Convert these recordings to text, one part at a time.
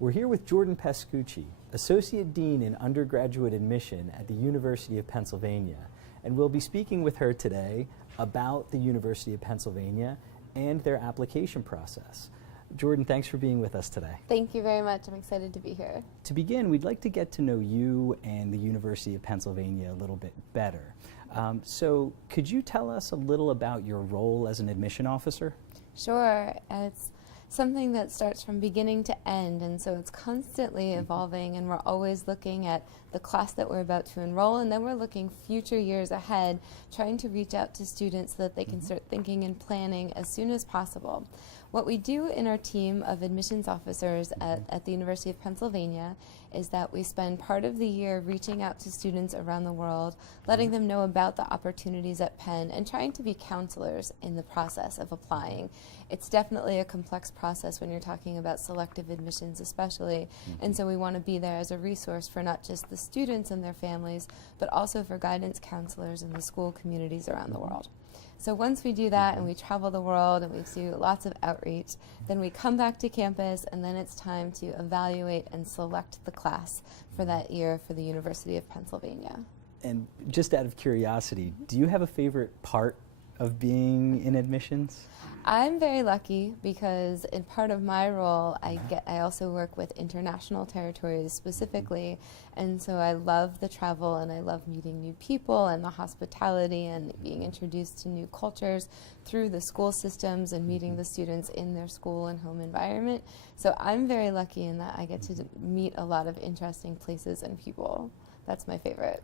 We're here with Jordan Pascucci, Associate Dean in Undergraduate Admission at the University of Pennsylvania, and we'll be speaking with her today about the University of Pennsylvania and their application process. Jordan, thanks for being with us today. Thank you very much. I'm excited to be here. To begin, we'd like to get to know you and the University of Pennsylvania a little bit better. So could you tell us a little about your role as an admission officer? Sure. It's something that starts from beginning to end, and so it's constantly evolving, and we're always looking at the class that we're about to enroll, and then we're looking future years ahead, trying to reach out to students so that they can start thinking and planning as soon as possible. What we do in our team of admissions officers at the University of Pennsylvania is that we spend part of the year reaching out to students around the world, letting them know about the opportunities at Penn, and trying to be counselors in the process of applying. It's definitely a complex process when you're talking about selective admissions especially, and so we want to be there as a resource for not just the students and their families, but also for guidance counselors in the school communities around the world. So once we do that and we travel the world and we do lots of outreach, then we come back to campus, and then it's time to evaluate and select the class for that year for the University of Pennsylvania. And just out of curiosity, do you have a favorite part of being in admissions? I'm very lucky because in part of my role, I also work with international territories specifically, and so I love the travel and I love meeting new people and the hospitality and being introduced to new cultures through the school systems and meeting the students in their school and home environment. So I'm very lucky in that I get to meet a lot of interesting places and people. That's my favorite.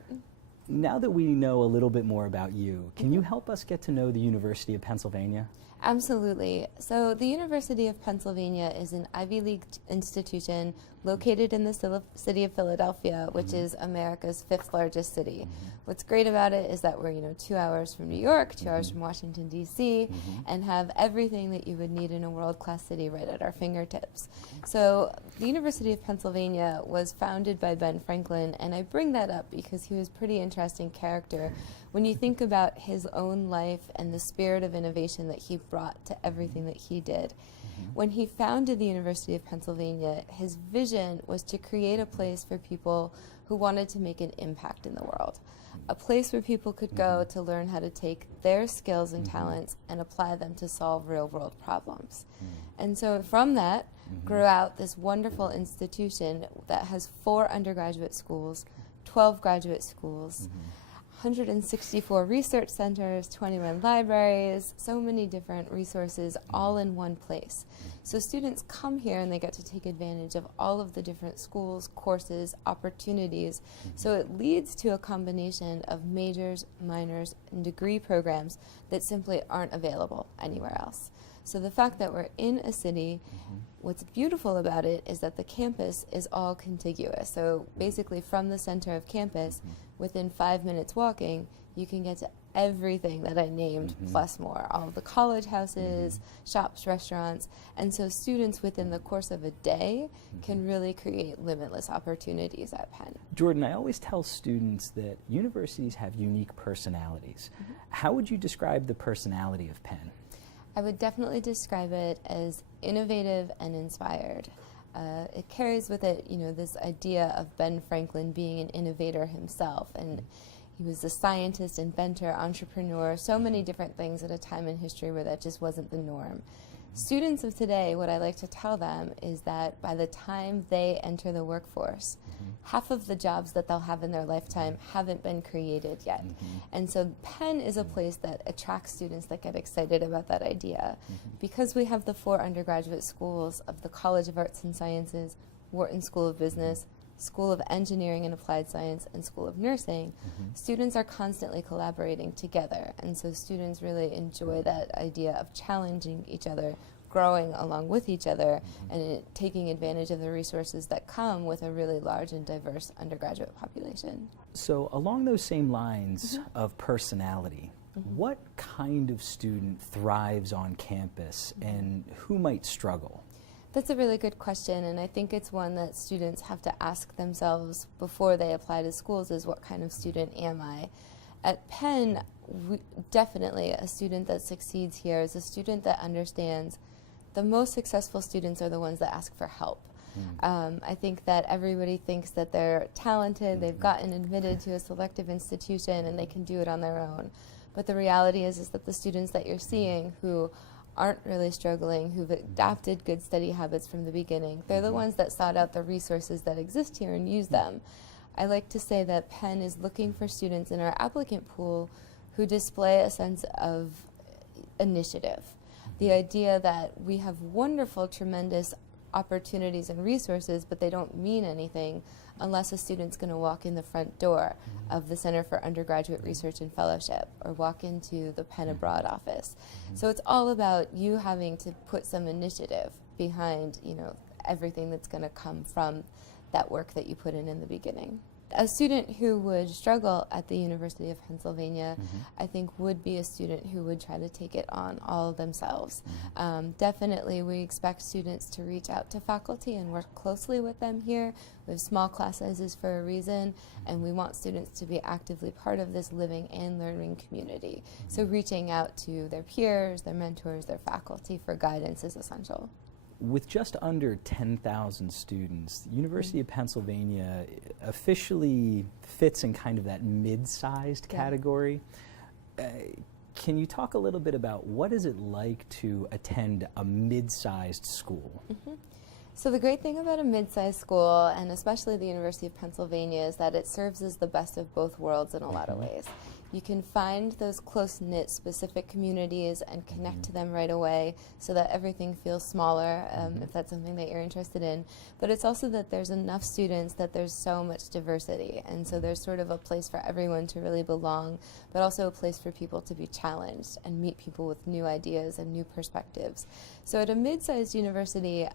Now that we know a little bit more about you, can you help us get to know the University of Pennsylvania? Absolutely. So the University of Pennsylvania is an Ivy League institution located in the city of Philadelphia, which is America's 5th largest city. What's great about it is that we're 2 hours from New York, 2 hours from Washington, D.C., and have everything that you would need in a world-class city right at our fingertips. So the University of Pennsylvania was founded by Ben Franklin, and I bring that up because he was a pretty interesting character. When you think about his own life and the spirit of innovation that he brought to everything that he did, when he founded the University of Pennsylvania, his vision was to create a place for people who wanted to make an impact in the world. A place where people could go to learn how to take their skills and talents and apply them to solve real-world problems. And so from that grew out this wonderful institution that has 4 undergraduate schools, 12 graduate schools, 164 research centers, 21 libraries, so many different resources all in one place. So students come here and they get to take advantage of all of the different schools, courses, opportunities. So it leads to a combination of majors, minors, and degree programs that simply aren't available anywhere else. So the fact that we're in a city, what's beautiful about it is that the campus is all contiguous. So basically from the center of campus, within 5 minutes walking, you can get to everything that I named plus more. All of the college houses, shops, restaurants, and so students within the course of a day can really create limitless opportunities at Penn. Jordan, I always tell students that universities have unique personalities. How would you describe the personality of Penn? I would definitely describe it as innovative and inspired. It carries with it, this idea of Ben Franklin being an innovator himself, and he was a scientist, inventor, entrepreneur, so many different things at a time in history where that just wasn't the norm. Students of today, what I like to tell them is that by the time they enter the workforce, half of the jobs that they'll have in their lifetime haven't been created yet. And so Penn is a place that attracts students that get excited about that idea. Because we have the 4 undergraduate schools of the College of Arts and Sciences, Wharton School of Business, School of Engineering and Applied Science, and School of Nursing, students are constantly collaborating together. And so students really enjoy that idea of challenging each other, growing along with each other, and taking advantage of the resources that come with a really large and diverse undergraduate population. So along those same lines of personality, what kind of student thrives on campus and who might struggle? That's a really good question, and I think it's one that students have to ask themselves before they apply to schools is, what kind of student am I? At Penn, definitely a student that succeeds here is a student that understands the most successful students are the ones that ask for help. I think that everybody thinks that they're talented, they've gotten admitted to a selective institution, and they can do it on their own. But the reality is that the students that you're seeing who aren't really struggling, who've adopted good study habits from the beginning, they're the ones that sought out the resources that exist here and use them. I like to say that Penn is looking for students in our applicant pool who display a sense of initiative. The idea that we have wonderful, tremendous opportunities and resources, but they don't mean anything unless a student's going to walk in the front door of the Center for Undergraduate Research and Fellowship or walk into the Penn Abroad office. So it's all about you having to put some initiative behind, everything that's going to come from that work that you put in the beginning. A student who would struggle at the University of Pennsylvania, I think, would be a student who would try to take it on all themselves. Definitely, we expect students to reach out to faculty and work closely with them here. We have small class sizes for a reason, and we want students to be actively part of this living and learning community. So reaching out to their peers, their mentors, their faculty for guidance is essential. With just under 10,000 students, the University of Pennsylvania officially fits in kind of that mid-sized category. Can you talk a little bit about what is it like to attend a mid-sized school? So the great thing about a mid-sized school, and especially the University of Pennsylvania, is that it serves as the best of both worlds in a lot of ways. You can find those close-knit specific communities and connect to them right away so that everything feels smaller, if that's something that you're interested in. But it's also that there's enough students that there's so much diversity, and so there's sort of a place for everyone to really belong, but also a place for people to be challenged and meet people with new ideas and new perspectives. So at a mid-sized university,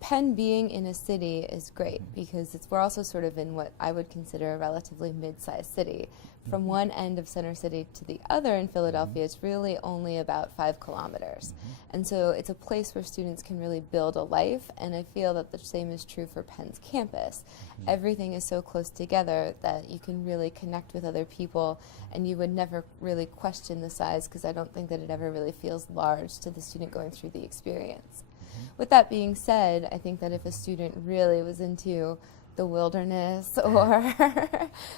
Penn being in a city is great because we're also sort of in what I would consider a relatively mid-sized city. From one end of Center City to the other in Philadelphia, it's really only about 5 kilometers. And so it's a place where students can really build a life, and I feel that the same is true for Penn's campus. Everything is so close together that you can really connect with other people, and you would never really question the size because I don't think that it ever really feels large to the student going through the experience. With that being said, I think that if a student really was into the wilderness or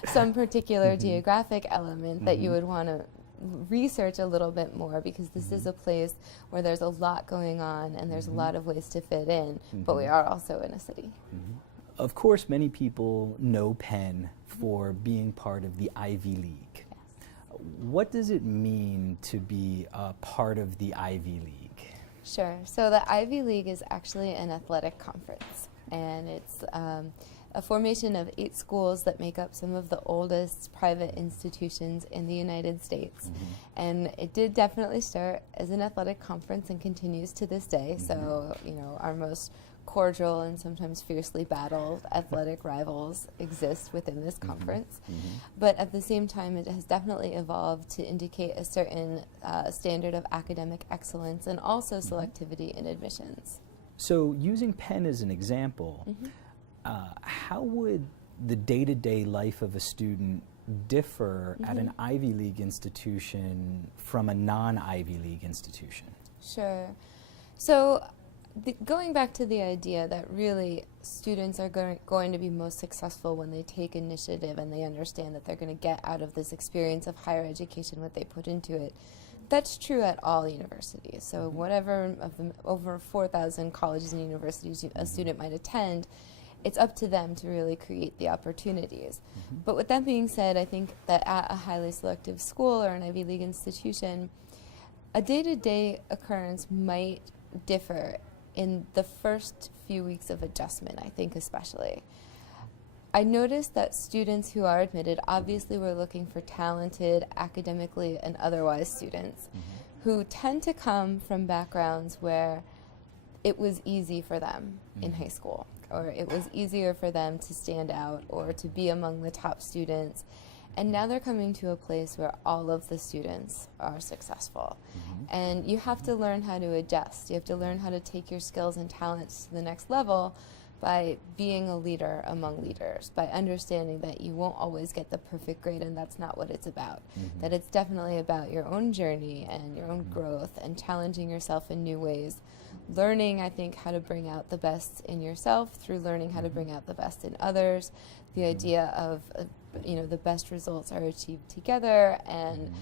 some particular geographic element that you would want to research a little bit more, because this is a place where there's a lot going on and there's a lot of ways to fit in, but we are also in a city. Of course, many people know Penn for being part of the Ivy League. What does it mean to be a part of the Ivy League? Sure. So the Ivy League is actually an athletic conference, and it's a formation of 8 schools that make up some of the oldest private institutions in the United States. And it did definitely start as an athletic conference and continues to this day. So, our most cordial and sometimes fiercely battled athletic rivals exist within this conference. But at the same time, it has definitely evolved to indicate a certain standard of academic excellence and also selectivity in admissions. So using Penn as an example, how would the day-to-day life of a student differ at an Ivy League institution from a non-Ivy League institution? Sure. So going back to the idea that really students are going to be most successful when they take initiative and they understand that they're going to get out of this experience of higher education what they put into it. That's true at all universities. So whatever of the over 4,000 colleges and universities a student might attend, it's up to them to really create the opportunities. But with that being said, I think that at a highly selective school or an Ivy League institution, a day-to-day occurrence might differ in the first few weeks of adjustment, I think especially. I noticed that students who are admitted, obviously we're looking for talented, academically and otherwise students who tend to come from backgrounds where it was easy for them in high school, or it was easier for them to stand out or to be among the top students. And now they're coming to a place where all of the students are successful. And you have to learn how to adjust. You have to learn how to take your skills and talents to the next level. by being a leader among leaders, by understanding that you won't always get the perfect grade, and that's not what it's about. That it's definitely about your own journey and your own growth and challenging yourself in new ways. Learning, I think, how to bring out the best in yourself through learning how to bring out the best in others. The idea of, the best results are achieved together, and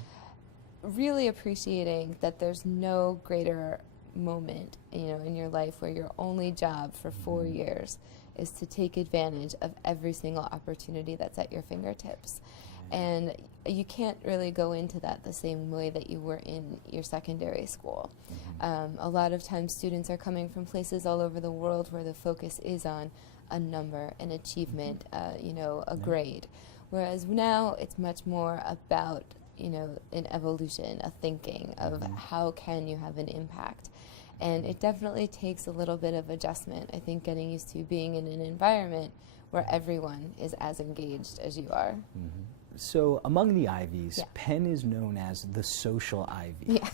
really appreciating that there's no greater moment, in your life where your only job for 4 years is to take advantage of every single opportunity that's at your fingertips. And you can't really go into that the same way that you were in your secondary school. A lot of times students are coming from places all over the world where the focus is on a number, an achievement, a grade. Whereas now it's much more about, an evolution, a thinking of how can you have an impact. And it definitely takes a little bit of adjustment, I think, getting used to being in an environment where everyone is as engaged as you are. So among the Ivies, Yeah. Penn is known as the social Ivy. Yeah.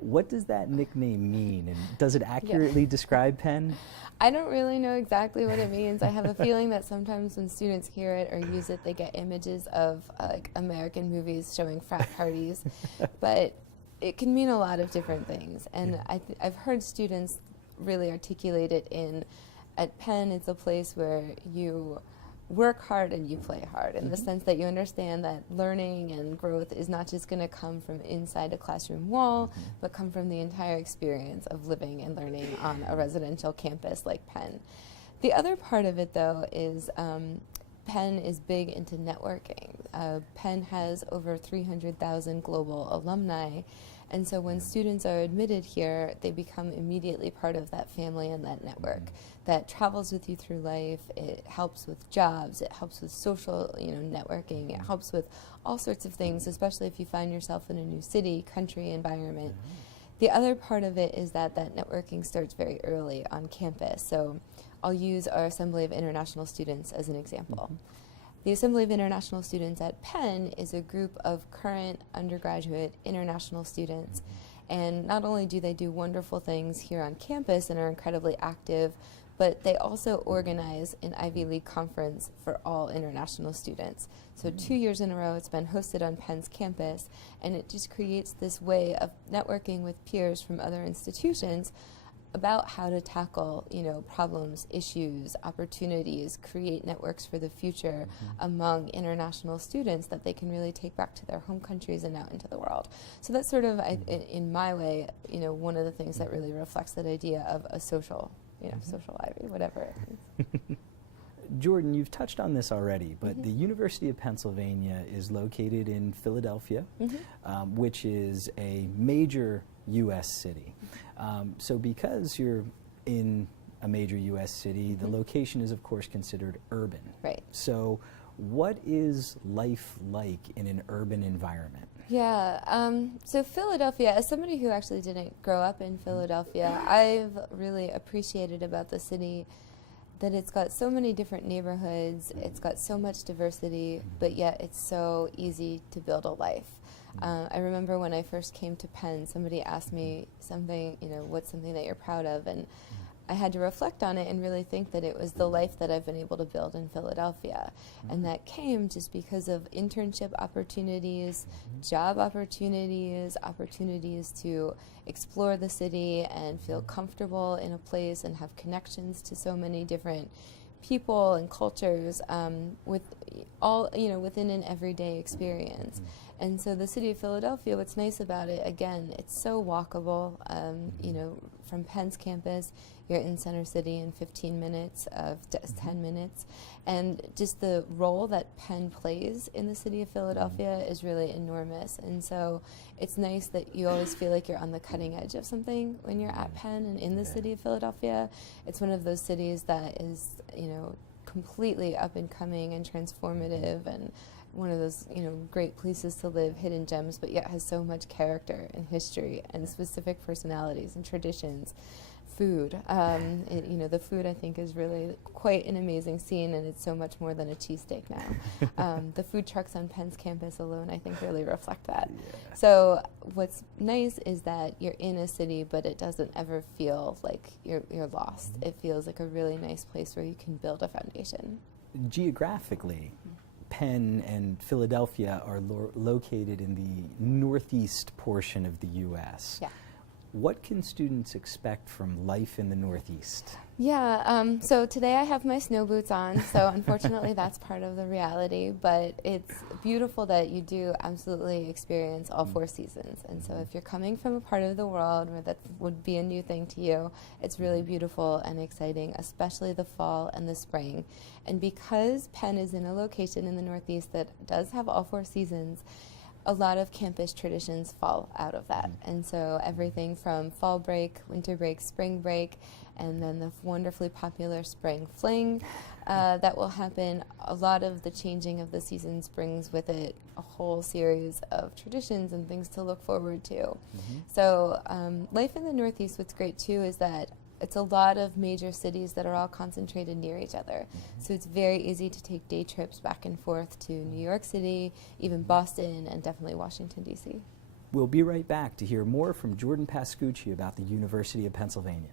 What does that nickname mean, and does it accurately describe Penn? I don't really know exactly what it means. I have a feeling that sometimes when students hear it or use it, they get images of American movies showing frat parties. But it can mean a lot of different things. And I've heard students really articulate it at Penn, it's a place where you work hard and you play hard, in the sense that you understand that learning and growth is not just going to come from inside a classroom wall, but come from the entire experience of living and learning on a residential campus like Penn. The other part of it, though, is Penn is big into networking. Penn has over 300,000 global alumni, and so when students are admitted here, they become immediately part of that family and that network that travels with you through life. It helps with jobs, it helps with social, networking, it helps with all sorts of things, especially if you find yourself in a new city, country, environment. The other part of it is that networking starts very early on campus. So I'll use our Assembly of International Students as an example. The Assembly of International Students at Penn is a group of current undergraduate international students. And not only do they do wonderful things here on campus and are incredibly active, but they also organize an Ivy League conference for all international students. So 2 years in a row, it's been hosted on Penn's campus, and it just creates this way of networking with peers from other institutions about how to tackle, problems, issues, opportunities, create networks for the future among international students that they can really take back to their home countries and out into the world. So that's sort of, in my way, one of the things that really reflects that idea of a social, social Ivy, whatever it is. Jordan, you've touched on this already, but the University of Pennsylvania is located in Philadelphia, which is a major U.S. city. So because you're in a major U.S. city, the location is, of course, considered urban. Right. So what is life like in an urban environment? Yeah, so Philadelphia, as somebody who actually didn't grow up in Philadelphia, I've really appreciated about the city that it's got so many different neighborhoods, it's got so much diversity, but yet it's so easy to build a life. I remember when I first came to Penn, somebody asked me something, what's something that you're proud of? And I had to reflect on it and really think that it was the life that I've been able to build in Philadelphia. And that came just because of internship opportunities, job opportunities, opportunities to explore the city and feel comfortable in a place and have connections to so many different people and cultures with all, within an everyday experience. And so the city of Philadelphia, what's nice about it, again, it's so walkable. From Penn's campus, you're in Center City in 15 minutes, 10 minutes. And just the role that Penn plays in the city of Philadelphia is really enormous. And so it's nice that you always feel like you're on the cutting edge of something when you're at Penn and in the city of Philadelphia. It's one of those cities that is, completely up and coming and transformative, and one of those, great places to live, hidden gems, but yet has so much character and history and specific personalities and traditions. food. The food I think is really quite an amazing scene, and it's so much more than a cheesesteak now. The food trucks on Penn's campus alone, I think, really reflect that. Yeah. So what's nice is that you're in a city, but it doesn't ever feel like you're lost. It feels like a really nice place where you can build a foundation. Geographically, Penn and Philadelphia are located in the northeast portion of the U.S. Yeah. What can students expect from life in the Northeast? Yeah, so today I have my snow boots on, so unfortunately that's part of the reality, but it's beautiful that you do absolutely experience all four seasons. And so if you're coming from a part of the world where that would be a new thing to you, it's really beautiful and exciting, especially the fall and the spring. And because Penn is in a location in the Northeast that does have all four seasons, a lot of campus traditions fall out of that. And so everything from fall break, winter break, spring break, and then the wonderfully popular spring fling that will happen. A lot of the changing of the seasons brings with it a whole series of traditions and things to look forward to. So life in the Northeast, what's great too is that it's a lot of major cities that are all concentrated near each other. So it's very easy to take day trips back and forth to New York City, even Boston, and definitely Washington, D.C. We'll be right back to hear more from Jordan Pascucci about the University of Pennsylvania.